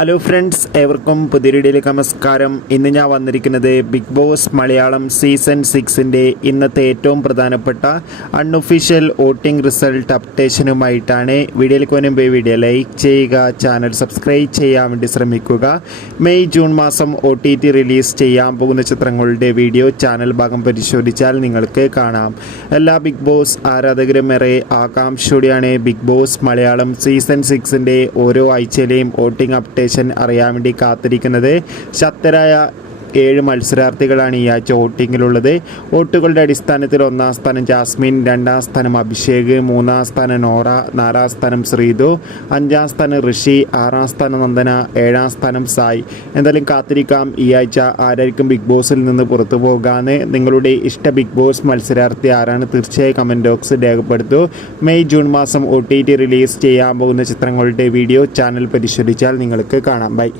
Hello friends, ഏവർക്കും പുതിയ വീഡിയോയിലേക്ക് നമസ്കാരം. ഇന്ന് ഞാൻ വന്നിരിക്കുന്നത് ബിഗ് ബോസ് മലയാളം സീസൺ 6ൻ്റെ ഇന്നത്തെ ഏറ്റവും പ്രധാനപ്പെട്ട അൺഒഫീഷ്യൽ വോട്ടിംഗ് റിസൾട്ട് അപ്ഡേഷനുമായിട്ടാണ്. വീഡിയോയിലേക്ക് മുൻപ് വീഡിയോ ലൈക്ക് ചെയ്യുക, ചാനൽ സബ്സ്ക്രൈബ് ചെയ്യാൻ വേണ്ടി ശ്രമിക്കുക. മെയ് ജൂൺ മാസം OTT റിലീസ് ചെയ്യാൻ പോകുന്ന ചിത്രങ്ങളുടെ വീഡിയോ ചാനൽ ഭാഗം പരിശോധിച്ചാൽ നിങ്ങൾക്ക് കാണാം. എല്ലാ ബിഗ് ബോസ് ആരാധകരും ഏറെ ആകാംക്ഷയോടെയാണ് ബിഗ് ബോസ് മലയാളം സീസൺ 6ൻ്റെ ഓരോ ആഴ്ചയിലെയും വോട്ടിംഗ് അപ്ഡേഷൻ അറിയാൻ വേണ്ടി കാത്തിരിക്കുന്നത്. ശക്തരായ 7 മത്സരാർത്ഥികളാണ് ഈ ആഴ്ച വോട്ടിങ്ങിലുള്ളത്. വോട്ടുകളുടെ അടിസ്ഥാനത്തിൽ 1-ാം സ്ഥാനം ജാസ്മിൻ, 2-ാം സ്ഥാനം അഭിഷേക്, 3-ാം സ്ഥാനം നോറ, 4-ാം സ്ഥാനം ശ്രീതു, 5-ാം സ്ഥാനം ഋഷി, 6-ാം സ്ഥാനം നന്ദന, 7-ാം സ്ഥാനം സായ്. എന്തായാലും കാത്തിരിക്കാം ഈ ആഴ്ച ആരായിരിക്കും ബിഗ് ബോസിൽ നിന്ന് പുറത്തു പോകാമെന്ന്. നിങ്ങളുടെ ഇഷ്ട ബിഗ് ബോസ് മത്സരാർത്ഥി ആരാണ്? തീർച്ചയായും കമൻറ്റ് ബോക്സ് രേഖപ്പെടുത്തൂ. മെയ് ജൂൺ മാസം OTT റിലീസ് ചെയ്യാൻ പോകുന്ന ചിത്രങ്ങളുടെ വീഡിയോ ചാനൽ പരിശോധിച്ചാൽ നിങ്ങൾക്ക് കാണാം. ബൈ.